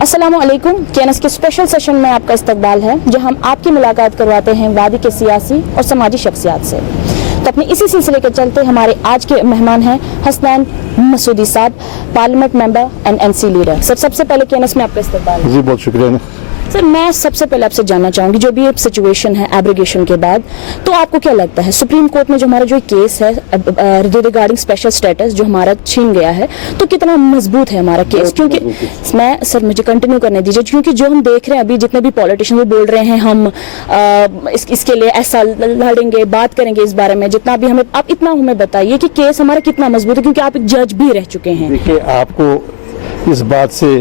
अस्सलामुअलैकुम। केएनएस के special session में आपका इस्तकबाल है, जहां हम आपकी मुलाकात करवाते हैं वादी के सियासी और समाजी शख्सियात से। तो अपने इसी सिलसिले के चलते हमारे आज के मेहमान हैं हसनैन मसूदी साहब, parliament member and NC leader. Sir, सबसे पहले केएनएस में आपका इस्तकबाल है। जी, बहुत शुक्रिया। सर, मैं सबसे पहले आपसे जानना चाहूँगी, जो भी एक सिचुएशन है एब्रिगेशन के बाद, तो आपको क्या लगता है सुप्रीम कोर्ट में जो हमारा जो केस है रिगार्डिंग स्पेशल स्टेटस जो हमारा छीन गया है, तो कितना मजबूत है हमारा केस? क्योंकि मैं सर मुझे कंटिन्यू करने दीजिए, क्योंकि जो हम देख रहे हैं अभी जितने भी पॉलिटिशियन बोल रहे हैं हम इसके लिए ऐसा लड़ेंगे, बात करेंगे इस बारे में, जितना भी हमें आप इतना हमें बताइए कि केस हमारा कितना मजबूत है, क्योंकि आप एक जज भी रह चुके हैं। देखिए, आपको इस बात से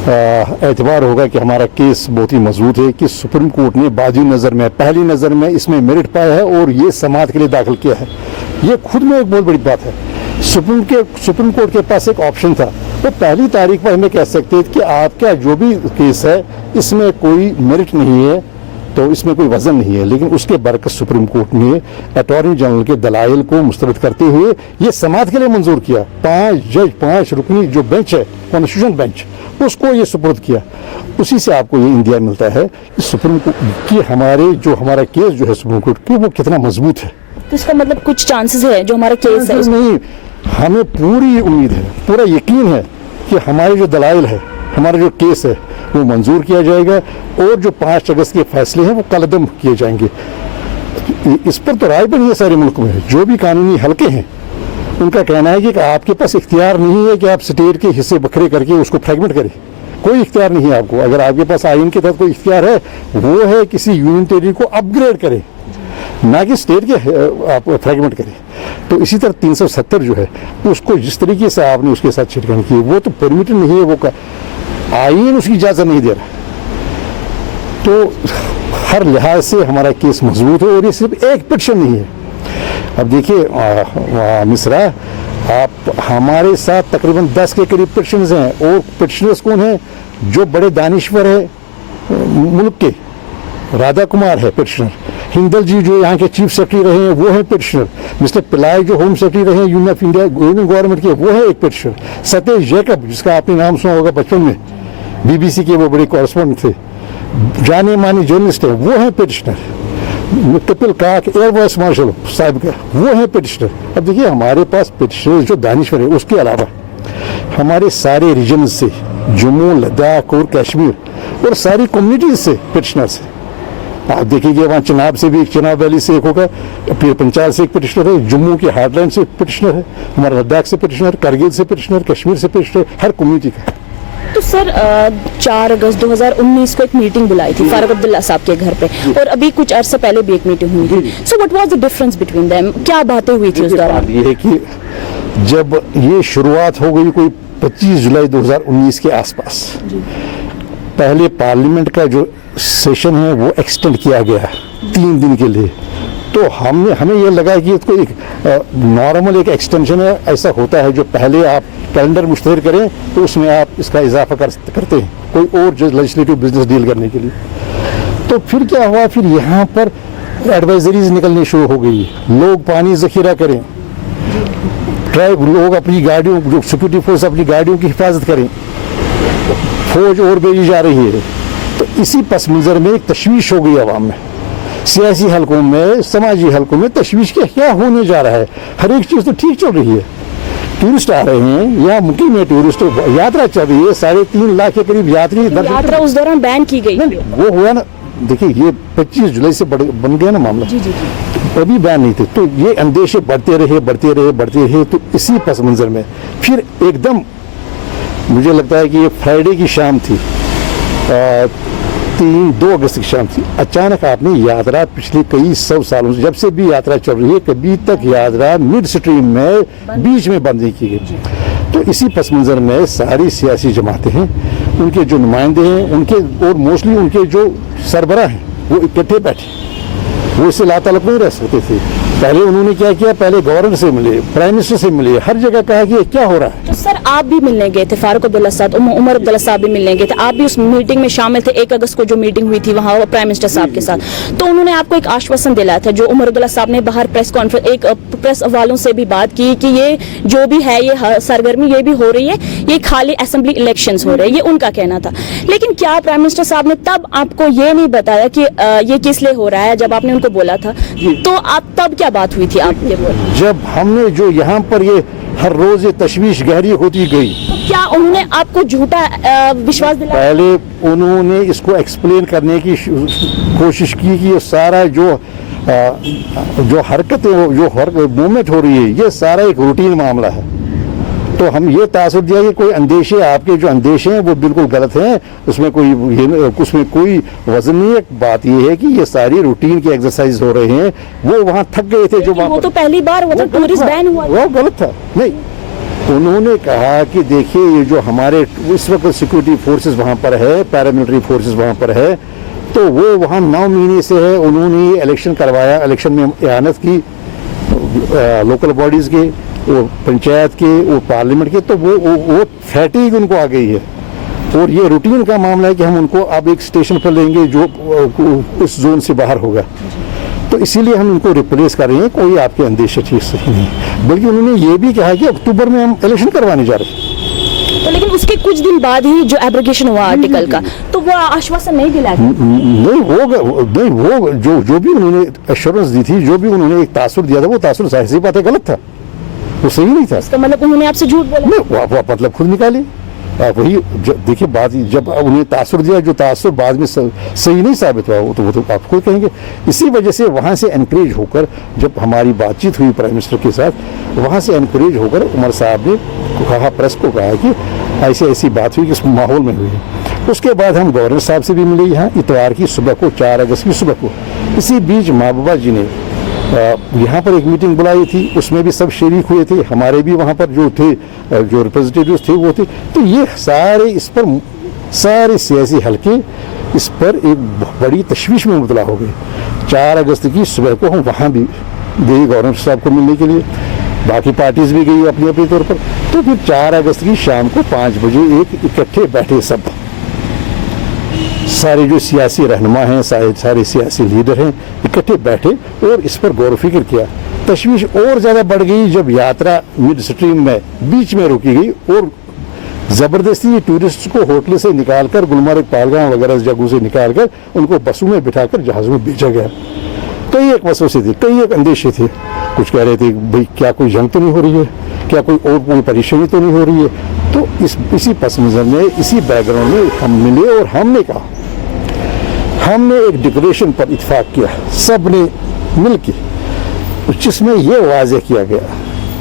एतबार होगा कि हमारा केस बहुत ही मजबूत है कि सुप्रीम कोर्ट ने बाजी नज़र में पहली नज़र में इसमें मेरिट पाया है और ये समाअत के लिए दाखिल किया है। ये खुद में एक बहुत बड़ी बात है। सुप्रीम कोर्ट के पास एक ऑप्शन था, वो पहली तारीख पर हमें कह सकते थे कि आपका जो भी केस है इसमें कोई मेरिट नहीं है, तो इसमें कोई वजन नहीं है, लेकिन उसके बरकस सुप्रीम कोर्ट ने अटॉर्नी जनरल के दलाइल को मुस्तरद करते हुए ये समाअत के लिए मंजूर किया। 5 रुकनी जो बेंच है, कॉन्स्टिट्यूशन बेंच, उसको ये सुपुर्द किया। उसी से आपको ये इंडिया मिलता है कि सुप्रीम कोर्ट की हमारा केस जो है सुप्रीम कोर्ट की, वो कितना मजबूत है। तो इसका मतलब कुछ चांसेस है जो हमारा केस है नहीं, हमें पूरी उम्मीद है, पूरा यकीन है कि हमारे जो दलाइल है, हमारा जो केस है वो मंजूर किया जाएगा और जो 5 अगस्त के फैसले हैं वो कलदम किए जाएंगे। इस पर तो राय बनी है सारे मुल्क में। जो भी कानूनी हलके हैं उनका कहना है कि आपके पास इख्तियार नहीं है कि आप स्टेट के हिस्से बखरे करके उसको फ्रेगमेंट करें। कोई इख्तियार नहीं है आपको। अगर आपके पास आइन के तहत कोई इख्तियार है, वो है किसी यूनियन टेरिटरी को अपग्रेड करें, ना कि स्टेट के आप फ्रेगमेंट करें। तो इसी तरह 370 जो है उसको जिस तरीके से आपने उसके साथ छिड़कानी की, वो तो परमिटेड नहीं है, वो आइन उसकी इजाज़त नहीं दे रहा। तो हर लिहाज से हमारा केस मजबूत है और ये सिर्फ एक पिटीशन नहीं है। अब देखिए मिश्रा, आप हमारे साथ तकरीबन 10 के करीब पिटीशनर्स हैं, और पिटीशनर्स कौन हैं? जो बड़े दानिश्वर है मुल्क के, राधा कुमार है पिटीशनर, हिंदल जी जो यहाँ के चीफ सेक्रेटरी रहे हैं वो है पिटीशनर, मिस्टर पिलाई जो होम सेक्रेटरी रहे हैं यूनियन ऑफ इंडिया गवर्नमेंट के, वो है एक पिटीशनर, सतीश जैकब जिसका आपने नाम सुना होगा बचपन में, BBC के वो बड़े कॉरेस्पॉन्डेंट थे, जाने मानी जर्नलिस्ट है, वो है पिटीशनर, कपिल काक एयर वाइस मार्शल साहब का, वो है पिटीशनर। अब देखिए, हमारे पास पिटीशनर जो दानिश्वर है, उसके अलावा हमारे सारे रीजन से, जम्मू लद्दाख और कश्मीर और सारी कम्युनिटीज से पिटीशनर्स है। आप देखिए वहाँ चिनाब से भी, चिनाब वैली से एक होगा, फिर पंचाल से एक पिटीशनर है, जम्मू के हार्टलैंड से पिटीशनर है, हमारा लद्दाख से पिटीशनर, करगिल से पिटीशनर, कश्मीर से पिटीशनर, हर कम्युनिटी का। तो सर 4 अगस्त 2019 को एक मीटिंग बुलाई थी फारूक अब्दुल्ला साहब के घर पे, और अभी कुछ अर्से पहले भी एक मीटिंग हुई थी। So what was the difference between them? क्या बातें हुई थी उस दौरान? ये है कि जब ये शुरुआत हो गई कोई 25 जुलाई 2019 के आसपास, पहले पार्लियामेंट का जो सेशन है वो एक्सटेंड किया गया 3 दिन के लिए। तो हमें ये लगा कि इसको एक नॉर्मल एक एक्सटेंशन है, ऐसा होता है जो पहले आप कैलेंडर मुश्तहर करें तो उसमें आप इसका इजाफा करते हैं कोई और जो लेजिस्लेटिव बिजनेस डील करने के लिए। तो फिर क्या हुआ, फिर यहाँ पर एडवाइजरीज निकलनी शुरू हो गई, लोग पानी जखीरा करें, लोग अपनी गाड़ियों, जो सिक्योरिटी फोर्स अपनी गाड़ियों की हिफाजत करें, फौज और भेजी जा रही है। तो इसी पस मंजर में एक तशवीश हो गई आवाम में, सियासी हलकों में, समाजी हलकों में तशवीश क्या होने जा रहा है। हर एक चीज़ तो ठीक चल रही है, टूरिस्ट आ रहे हैं, यहाँ मुकीम में टूरिस्ट, यात्रा चल रही है, 3.5 लाख के करीब यात्री। यात्रा उस दौरान बैन की गई, वो हुआ ना। देखिए, ये 25 जुलाई से बन गया ना मामला, अभी बैन नहीं थे। तो ये अंदेशे बढ़ते रहे। तो इसी पस मंजर में फिर एकदम मुझे लगता है कि ये फ्राइडे की शाम थी, 2 अगस्त की शाम थी, अचानक आपने यात्रा पिछले कई 100 सालों से, जब से भी यात्रा चल रही है, कभी तक यात्रा मिड स्ट्रीम में बीच में बंद नहीं की गई। तो इसी पस मंजर में सारी सियासी जमातें हैं, उनके जो नुमाइंदे हैं, उनके और मोस्टली उनके जो सरबराह हैं, वो इकट्ठे बैठे, वो इससे लाताल्लुक़ नहीं रह सकते थे। पहले उन्होंने क्या किया, पहले गवर्नर से मिले, प्राइम मिनिस्टर से मिले, हर जगह कहा कि ये क्या हो रहा है। तो सर आप भी मिलने गए थे, फारूक अब्दुल्ला साहब, उमर अब्दुल्ला साहब भी मिलने गए थे, आप भी उस मीटिंग में शामिल थे 1 अगस्त को जो मीटिंग हुई थी वहाँ प्राइम मिनिस्टर साहब के साथ। तो उन्होंने आपको एक आश्वासन दिलाया था, जो उमर अब्दुल्ला साहब ने बाहर प्रेस कॉन्फ्रेंस एक प्रेस वालों से भी बात की कि ये जो भी है ये सरगर्मी ये भी हो रही है, ये खाली असेंबली इलेक्शंस हो रहे हैं, ये उनका कहना था। लेकिन क्या प्राइम मिनिस्टर साहब ने तब आपको ये नहीं बताया कि ये किस लिए हो रहा है, जब आपने उनको बोला था तो आप तब क्या बात हुई थी आपके? जब हमने जो यहाँ पर ये हर रोज ये तशवीश गहरी होती गई, तो क्या उन्होंने आपको झूठा विश्वास दिलाया? पहले उन्होंने इसको एक्सप्लेन करने की कोशिश की कि ये सारा जो हरकत जो मूवमेंट हो रही है ये सारा एक रूटीन मामला है। तो हम ये तासुर दिया कि कोई अंदेशे, आपके जो अंदेशे हैं वो बिल्कुल गलत हैं, उसमें कोई वजन नहीं है। बात ये है कि ये सारी रूटीन के एक्सरसाइज हो रहे हैं। वो वहाँ थक गए थे, जो वो तो पहली बार हुआ था, टूरिस्ट बैन हुआ, वो गलत था। नहीं, उन्होंने कहा कि देखिए ये जो हमारे इस वक्त सिक्योरिटी फोर्सेस वहाँ पर है, पैरामिलिट्री फोर्सेस वहाँ पर है, तो वो वहाँ 9 महीने से है। उन्होंने इलेक्शन करवाया, इलेक्शन में इआनत की लोकल बॉडीज़ के, वो पंचायत के, वो पार्लियामेंट के, तो वो फैटिग उनको आ गई है। और ये रूटीन का मामला है कि हम उनको अब एक स्टेशन पर लेंगे जो उस जोन से बाहर होगा, तो इसीलिए हम उनको रिप्लेस कर रहे हैं। कोई आपके अंदेशे ठीक सही नहीं, बल्कि उन्होंने ये भी कहा कि अक्टूबर में हम इलेक्शन करवाने जा रहे हैं। तो लेकिन उसके कुछ दिन बाद ही जो एब्रोगेशन हुआ आर्टिकल का, तो वो आश्वासन नहीं दिलाया? नहीं होगा, नहीं वो जो भी उन्होंने एश्योरेंस दी थी, जो भी उन्होंने एक तासुर दिया था, वो तासुर जाहिर सी बात है गलत था, वो सही नहीं था। इसका मतलब उन्होंने आपसे झूठ बोला? नहीं, वो मतलब खुद निकाली। आप वही देखिए बात, जब उन्हें तासुर दिया, जो तासुर बाद में सही नहीं साबित हुआ, वो तो आप खुद कहेंगे। इसी वजह से वहाँ से एनकरेज होकर जब हमारी बातचीत हुई प्राइम मिनिस्टर के साथ, वहाँ से एनकरेज होकर उमर साहब ने कहा, प्रेस को कहा कि ऐसी बात हुई कि इस माहौल में हुई। उसके बाद हम गवर्नर साहब से भी मिले यहाँ इतवार की सुबह को, 4 अगस्त की सुबह को। इसी बीच महबूबा जी ने यहाँ पर एक मीटिंग बुलाई थी, उसमें भी सब शरीक हुए थे, हमारे भी वहाँ पर जो थे, जो रिप्रेजेंटेटिव्स थे वो थे। तो ये सारे सियासी हलके इस पर एक बड़ी तशवीश में मुबतला हो गए। 4 अगस्त की सुबह को हम वहाँ भी गए गवर्नर साहब को मिलने के लिए, बाकी पार्टीज भी गई अपनी अपनी तौर पर। तो फिर 4 अगस्त की शाम को 5 बजे एक इकट्ठे बैठे सब सारे जो सियासी रहनुमा हैं, सारे सियासी लीडर हैं, इकट्ठे बैठे और इस पर गौर फिक्र किया। तशवीश और ज़्यादा बढ़ गई जब यात्रा मिड स्ट्रीम में बीच में रोकी गई और ज़बरदस्ती टूरिस्ट को होटल से निकालकर, गुलमर्ग, पहलगाम वगैरह जगहों से निकालकर उनको बसों में बिठाकर जहाज़ों में भेजा गया। कई एक वसवसे थे, कई एक अंदेशे थे। कुछ कह रहे थे भाई क्या कोई जंग तो नहीं हो रही है, क्या कोई परेशानी तो नहीं हो रही है। तो इसी पस मंज़र में, इसी बैकग्राउंड में हम मिले और हमने कहा, हमने एक डिक्लेरेशन पर इत्तेफाक किया सब ने मिल के, जिसमें ये वाज़ेह किया गया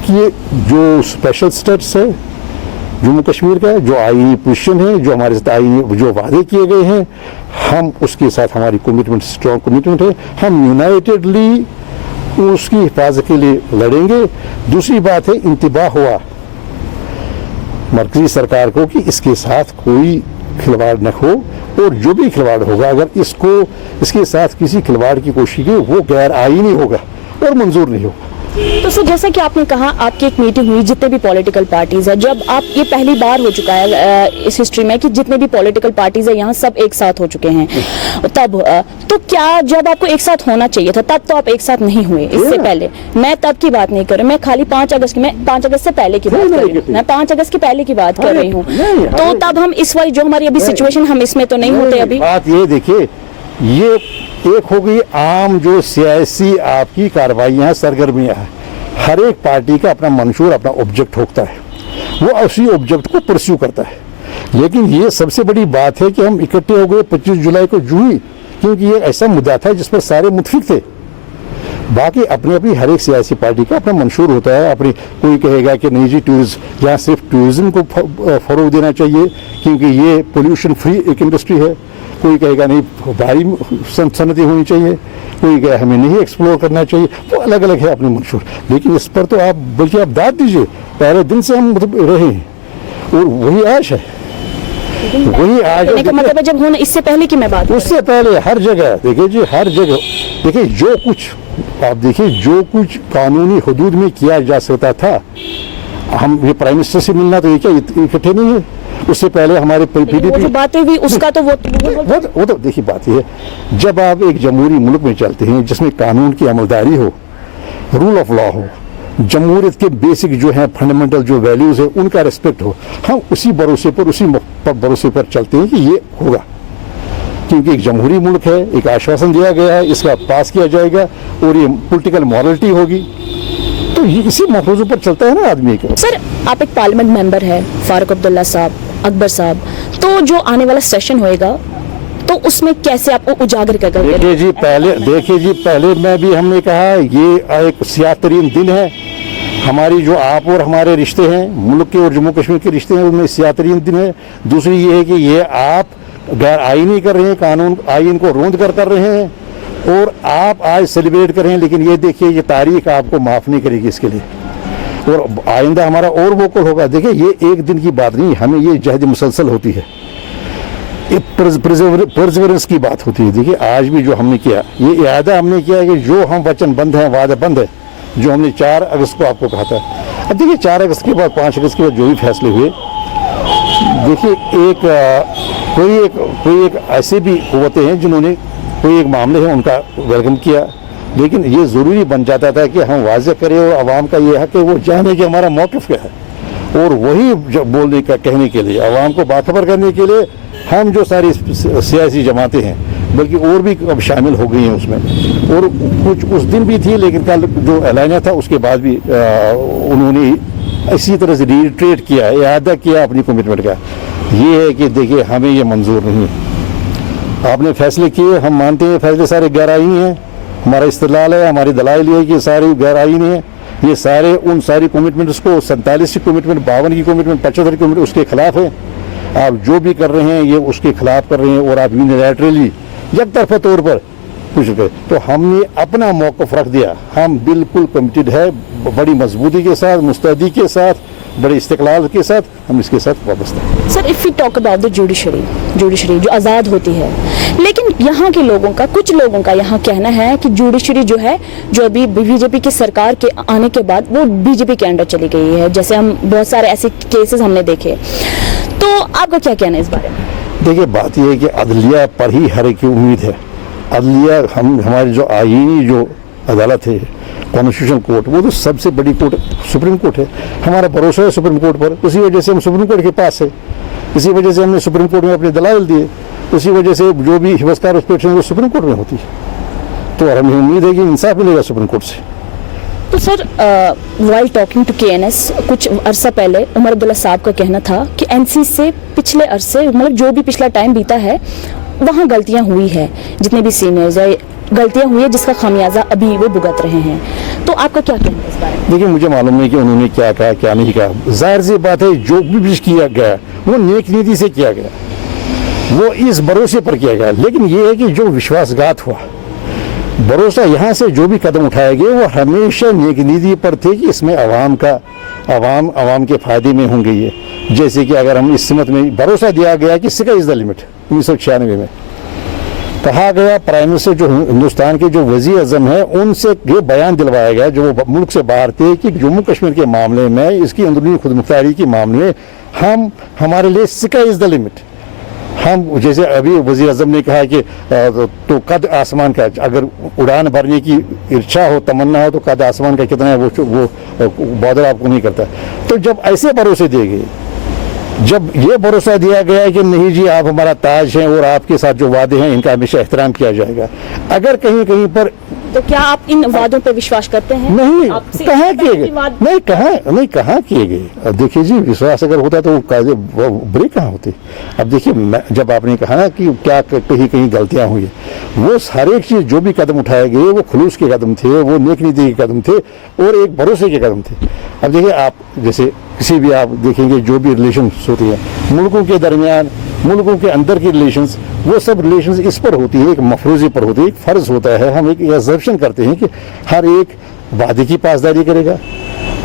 कि जो स्पेशल स्टेटस है जम्मू कश्मीर का, जो आईनी पोजीशन है, जो हमारे साथ आईनी जो वादे किए गए हैं, हम उसके साथ हमारी कमिटमेंट, स्ट्रॉन्ग कमिटमेंट है, हम यूनाइटेडली उसकी हिफाजत के लिए लड़ेंगे। दूसरी बात है, इंतबाह हुआ मरकजी सरकार को कि इसके साथ कोई खिलवाड़ न हो, और जो भी खिलवाड़ होगा अगर इसके साथ किसी खिलवाड़ की कोशिश की, वो गैर आईनी होगा और मंजूर नहीं होगा। तो सर जैसा कि आपने कहा आपकी एक मीटिंग हुई जितने भी पॉलिटिकल पार्टीज है, जब आप ये पहली बार हो चुका है इस हिस्ट्री में कि जितने भी पॉलिटिकल पार्टीज है यहाँ सब एक साथ हो चुके हैं, तब तो क्या जब आपको एक साथ होना चाहिए था तब तो आप एक साथ नहीं हुए? इससे पहले मैं तब की बात नहीं कर रही, मैं खाली 5 अगस्त की, मैं 5 अगस्त से पहले की बात कर रही हूँ, मैं 5 अगस्त के पहले की बात कर रही हूँ। तो तब हम इस वाली जो हमारी अभी सिचुएशन, हम इसमें तो नहीं होते अभी। बात ये देखिए, ये एक हो गई आम जो सियासी आपकी कार्रवाइयाँ, सरगर्मियाँ हैं। हर एक पार्टी का अपना मंशूर, अपना ऑब्जेक्ट होता है, वो उसी ऑब्जेक्ट को परस्यू करता है। लेकिन ये सबसे बड़ी बात है कि हम इकट्ठे हो गए 25 जुलाई को जूही, क्योंकि ये ऐसा मुद्दा था जिस पर सारे मुतफिक थे। बाकी अपनी अपनी हर एक सियासी पार्टी का अपना मंशूर होता है। अपनी कोई कहेगा कि नहीं जी टूरिज्म, यहाँ सिर्फ टूरिज्म को फरोग देना चाहिए क्योंकि ये पोल्यूशन फ्री एक इंडस्ट्री है। कोई कहेगा नहीं भारी सनती होनी चाहिए, कोई कहे हमें नहीं एक्सप्लोर करना चाहिए। वो अलग अलग है अपने मंशूर। लेकिन इस पर तो आप बल्कि आप दाद दीजिए, पहले दिन से हम रहे हैं और वही आज है, वही आज है। मतलब जब होना इससे पहले की मैं बात, उससे पहले हर जगह देखिए जी, हर जगह देखिए जो कुछ आप देखिए जो कुछ कानूनी हदूद में किया जा सकता था, हम ये प्राइम मिनिस्टर से मिलना तो ये क्या इकट्ठे नहीं है? उससे पहले हमारे वो जो PDP बातें हुई उसका तो वो तो देखिए बात ये है, जब आप एक जमहूरी मुल्क में चलते हैं जिसमें कानून की अमलदारी हो, रूल ऑफ लॉ हो, जमहूरियत के बेसिक जो है फंडामेंटल जो वैल्यूज है उनका रिस्पेक्ट हो, हम उसी भरोसे पर चलते हैं कि ये होगा, क्योंकि एक जमहूरी मुल्क है, एक आश्वासन दिया गया है, इसका पास किया जाएगा और ये पॉलिटिकल मॉरलिटी होगी, तो ये इसी मफरूज़ों पर चलता है ना आदमी का। सर आप एक पार्लियामेंट मेंबर है, फारूक अब्दुल्ला साहब, अकबर साहब, तो जो आने वाला सेशन होएगा तो उसमें कैसे आपको उजागर करके देखिए जी पहले मैं भी हमने कहा ये एक सियाह तरीन दिन है, हमारी जो आप और हमारे रिश्ते हैं, मुल्क के और जम्मू कश्मीर के रिश्ते हैं, उनमें सियाह तरीन दिन है। दूसरी ये है कि ये आप गैर आईनी कर रहे हैं, कानून आइन को रोंद कर रहे हैं और आप आज सेलिब्रेट कर रहे हैं, लेकिन ये देखिए ये तारीख आपको माफ़ नहीं करेगी इसके लिए, और आइंदा हमारा और वोकल होगा। देखिए ये एक दिन की बात नहीं, हमें ये जहद मुसलसल होती है, ये परसेवरेंस की बात होती है। देखिए आज भी जो हमने किया, ये इरादा हमने किया कि जो हम वचनबद्ध हैं, वादाबंद है, जो हमने 4 अगस्त को आपको कहा था। अब देखिए 4 अगस्त के बाद 5 अगस्त के बाद जो भी फैसले हुए, देखिए कोई एक ऐसे भी होते हैं जिन्होंने कोई एक मामले है उनका वेलकम किया, लेकिन ये ज़रूरी बन जाता था कि हम वाज़ेह करें और आवाम का ये है कि वो जाने कि हमारा मौक़िफ़ क्या है, और वही बोलने का कहने के लिए, आवाम को बाखबर करने के लिए हम जो सारी सियासी जमातें हैं, बल्कि और भी अब शामिल हो गई हैं उसमें, और कुछ उस दिन भी थी, लेकिन कल जो ऐलानिया था उसके बाद भी उन्होंने इसी तरह से रिट्रेट किया, इरादा किया अपनी कमिटमेंट का। ये है कि देखिए हमें ये मंजूर नहीं है, आपने फैसले किए, हम मानते हैं फैसले सारे गैर आईनी हैं, हमारा इस्तदलाल है, हमारी दलाइल है कि सारी गैर आईनी है, ये सारे उन सारी कमिटमेंट्स को 47 की कमिटमेंट, 52 की कमिटमेंट, 75 की कमिटमेंट उसके खिलाफ है। आप जो भी कर रहे हैं ये उसके खिलाफ कर रहे हैं, और आप यूनिलैटरली एक तरफा तौर पर कुछ गए, तो हमने अपना मौक़िफ़ रख दिया। हम बिल्कुल कमिटेड है, बड़ी मजबूती के साथ, मुस्तैदी के साथ, बड़े इस्तिक़लाल के साथ हम इसके साथ वाबस्ता हैं। Sir if we talk about the judiciary जो आज़ाद होती है, लेकिन यहाँ के लोगों का, कुछ लोगों का यहाँ कहना है कि जुडिशरी जो है, जो अभी बीजेपी की सरकार के आने के बाद वो बीजेपी के अंडर चली गई है, जैसे हम बहुत सारे ऐसे केसेस हमने देखे, तो आपका क्या कहना है इस बारे में? देखिए बात यह है कि अदलिया पर ही हर एक की उम्मीद है। अदलिया हमारी जो आईनी जो अदालत है, कॉन्स्टिट्यूशन कोर्ट, वो तो सबसे बड़ी कोर्ट सुप्रीम कोर्ट है, हमारा भरोसा है सुप्रीम कोर्ट पर, उसी वजह से हम सुप्रीम कोर्ट के पास है, इसी वजह से हमने सुप्रीम कोर्ट में अपने दलाइल दिए, उसी वजह से जो भी हिवस्कार एक्सपेक्टेशन वो सुप्रीम कोर्ट में होती है, तो हमें उम्मीद है कि इंसाफ मिलेगा सुप्रीम कोर्ट से। तो sir while talking to KNS कुछ अरसा पहले उमर अब्दुल्ला साहब का कहना था कि NC से पिछले अरसे, मतलब जो भी पिछला टाइम बीता है वहाँ गलतियाँ हुई है, जितने भी सीनियर्स है गलतियाँ हुई है, जिसका खामियाजा अभी वो भुगत रहे हैं, तो आपका क्या कहना है इस बारे में? देखिए मुझे मालूम नहीं कि उन्होंने क्या कहा क्या नहीं कहा, जाहिर सी बात है जो भी किया गया वो नेक नीति से किया गया, वो इस भरोसे पर किया गया, लेकिन ये है कि जो विश्वासघात हुआ, भरोसा यहाँ से जो भी कदम उठाए गए वो हमेशा नेक नीति पर थे कि इसमें आवाम के फायदे में होंगे ये। जैसे कि अगर हम इस सिमत में भरोसा दिया गया कि स्काई इज़ द लिमिट, 1996 में कहा गया, प्राइम मिनिस्टर जो हिंदुस्तान के जो वज़ीर आज़म है उनसे ये बयान दिलवाया गया जो वो मुल्क से बाहर थे कि जम्मू कश्मीर के मामले में, इसकी अंदरूनी खुदमुख्तारी के मामले में हमारे लिए स्काई इज़ द लिमिट। हम जैसे अभी वज़ीर आज़म ने कहा कि तो कद आसमान का, अगर उड़ान भरने की इच्छा हो, तमन्ना हो, तो कद आसमान का कितना है वो बादल आपको नहीं करता। तो जब ऐसे भरोसे दिए गए, जब ये भरोसा दिया गया है कि नहीं जी आप हमारा ताज हैं और आपके साथ जो वादे हैं इनका हमेशा एहतराम किया जाएगा, अगर कहीं कहीं पर, तो क्या आप इन वादों पर विश्वास करते हैं? नहीं, कहाँ किए गए, नहीं कहाँ किए गए। देखिए जी विश्वास अगर होता तो वो बुरे कहाँ होते। अब देखिए जब आपने कहा ना कि क्या कहीं गलतियाँ हुई, वो हर एक चीज़ जो भी कदम उठाए गए वो खुलूस के कदम थे, वो नेक नीति के कदम थे और एक भरोसे के कदम थे। अब देखिए आप जैसे किसी भी आप देखेंगे जो भी रिलेशंस होती हैं मुल्कों के दरमियान, मुल्कों के अंदर की रिलेशंस, वो सब रिलेशंस इस पर होती है, एक मफरूज़े पर होती है, एक फ़र्ज़ होता है, हम एक एज़म्पशन करते हैं कि हर एक वादे की पासदारी करेगा,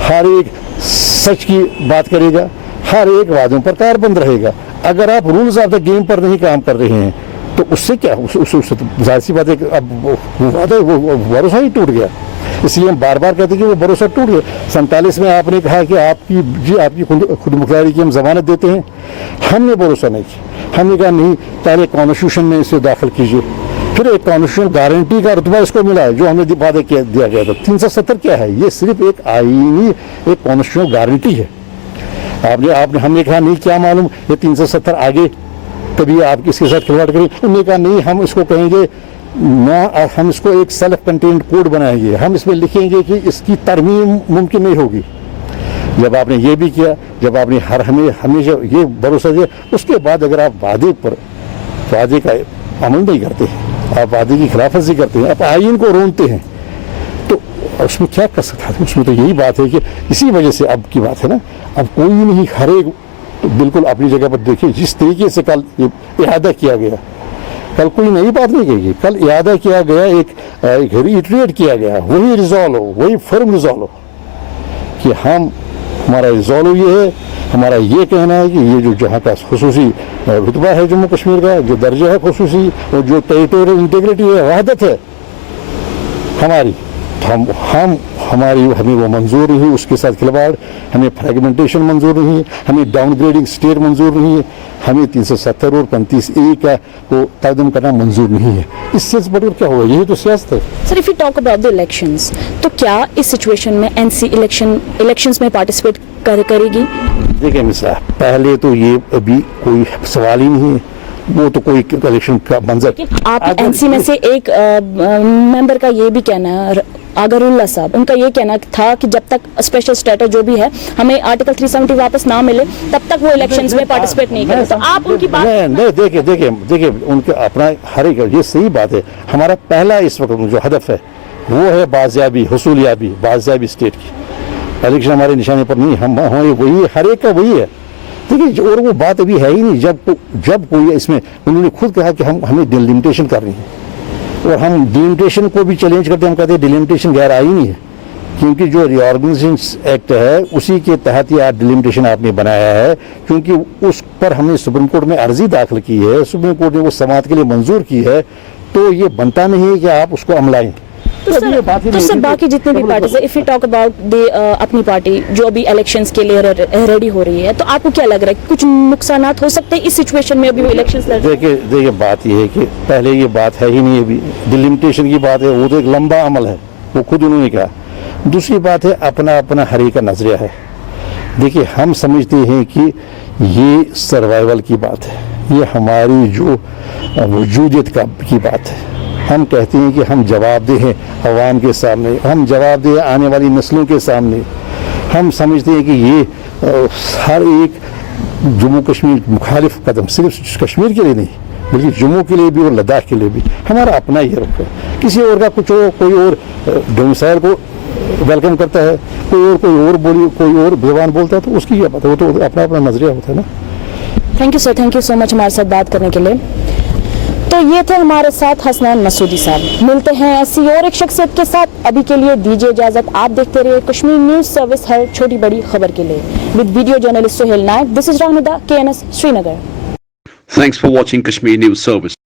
हर एक सच की बात करेगा, हर एक वादों पर कारबंद रहेगा। अगर आप रूल्स ऑफ द गेम पर नहीं काम कर रहे हैं तो उससे क्या उससे तो जाहिर सी बात है कि अब वो भरोसा ही टूट गया। इसलिए हम बार बार कहते हैं कि वो भरोसा टूट गया। 47 में आपने कहा कि आपकी खुद मुख्तारी की हम जमानत देते हैं, हमने भरोसा नहीं किया। हमने कहा नहीं, पहले कॉन्स्टिट्यूशन में इसे दाखिल कीजिए, फिर एक कॉन्स्टिट्यूशन गारंटी का रुतबा इसको मिला है जो हमें वादे दिया गया था। 370 क्या है? ये सिर्फ एक आईनी एक कॉन्स्टिट्यूशनल गारंटी है। आपने हमने कहा नहीं, क्या मालूम ये 370 आगे कभी आप किसके साथ खिलवाड़ करें। उन्होंने कहा नहीं, हम इसको कहेंगे ना, हम इसको एक सेल्फ कंटेन्ड कोड बनाएंगे, हम इसमें लिखेंगे कि इसकी तरमीम मुमकिन नहीं होगी। जब आपने ये भी किया, जब आपने हमेशा ये भरोसा दिया, उसके बाद अगर आप वादे का अमल नहीं करते हैं, आप वादे की खिलाफ वर्जी करते हैं, आप आईन को रोनते हैं, तो उसमें क्या कर सकता है? उसमें तो यही बात है कि इसी वजह से अब की बात है ना, अब कोई नहीं, हर एक तो बिल्कुल अपनी जगह पर देखिए। जिस तरीके से कल इहादा किया गया, कल कोई नई बात नहीं कही, कल इहादा किया गया, एक रिट्रेट किया गया, वही रिजॉल्व हो, वही फर्म रिजॉल्व हो कि हमारा रिजॉल्व ये है, हमारा ये कहना है कि ये जो जहाँ का खुसूसी रुतबा है जम्मू कश्मीर का, जो दर्जा है खुसूसी, और जो टेरिटोरियल इंटीग्रिटी है, वहादत है हमारी, हमें वो मंजूर नहीं है, उसके साथ खिलवाड़, हमें फ्रेगमेंटेशन मंजूर नहीं है, हमें डाउनग्रेडिंग स्टेट मंजूर नहीं है, हमें 370 और 35A का को कदम करना मंजूर नहीं है। इससे बढ़कर क्या होगा? यही तो सियासत है। Sir, if you talk about the elections, तो क्या इस सिचुएशन में एनसी इलेक्शंस में पार्टिसिपेट करेगी? देखिए मिसाल, पहले तो ये अभी कोई सवाल ही नहीं है, वो तो कोई इलेक्शन का मंजर। आप एनसी में से एक मेंबर का ये भी कहना है, अगरुल्ला साहब, उनका ये कहना था कि जब तक स्पेशल स्टेटस जो भी है, हमें आर्टिकल 370 वापस ना मिले, तब तक वो इलेक्शंस में पार्टिसिपेट नहीं करें। तो आप उनकी बात नहीं, देखिए उनके अपना हर एक, ये सही बात है। हमारा पहला इस वक्त जो हदफ है वो है बाजियाबी, हुसूलियाबी, बाजियाबी स्टेट की। इलेक्शन हमारे निशाने पर नहीं, हम वही, हर एक का वही है। देखिए, और वो बात अभी है ही नहीं। जब कोई इसमें, उन्होंने खुद कहा कि हमें डिलिमिटेशन करनी है, और हम डिलिमिटेशन को भी चैलेंज करते हैं। हम कहते हैं डिलिमिटेशन गैर आईनी है, क्योंकि जो रीऑर्गेनाइजेशन एक्ट है उसी के तहत ये डिलिमिटेशन आपने बनाया है, क्योंकि उस पर हमने सुप्रीम कोर्ट में अर्जी दाखिल की है, सुप्रीम कोर्ट ने वो समाअत के लिए मंजूर की है, तो ये बनता नहीं है कि आप उसको अमलाएं। तो सर बाकी जितने भी पार्टीज है, if you talk about the अपनी पार्टी जो अभी इलेक्शंस के लिए रेडी हो रही है, तो आपको क्या लग रहा है कुछ नुकसानात हो सकते हैं इस सिचुएशन में? अभी वो इलेक्शंस लड़ रहे हैं। देखिए बात ये है कि पहले ये बात है ही नहीं, अभी डिलिमिटेशन की बात है, वो तो एक लंबा अमल है, वो खुद उन्होंने कहा। दूसरी बात है, अपना हर एक का नजरिया है। देखिए, हम समझते हैं कि ये सर्वाइवल की बात है, ये हमारी जो वजूदियत की बात है। हम कहते हैं कि हम जवाबदेह हैं अवाम के सामने, हम जवाबदेह आने वाली नस्लों के सामने। हम समझते हैं कि ये हर एक जम्मू कश्मीर मुखालिफ कदम सिर्फ कश्मीर के लिए नहीं, बल्कि जम्मू के लिए भी और लद्दाख के लिए भी हमारा अपना ही रुख है। किसी और का कुछ हो, कोई और डोमिसाइल को वेलकम करता है, कोई और जबान बोलता है, तो उसकी क्या बात है, वो तो अपना नजरिया होता है ना। Thank you sir, thank you so much हमारे साथ बात करने के लिए। तो ये थे हमारे साथ हसनैन मसूदी साहब। मिलते हैं ऐसी और एक शख्सियत के साथ, अभी के लिए दीजिए इजाजत। आप देखते रहिए कश्मीर न्यूज सर्विस, हर छोटी बड़ी खबर के लिए, with video journalist Suhail Naik. This is राहनुदा, KNS, Srinagar. Thanks for watching Kashmir News Service.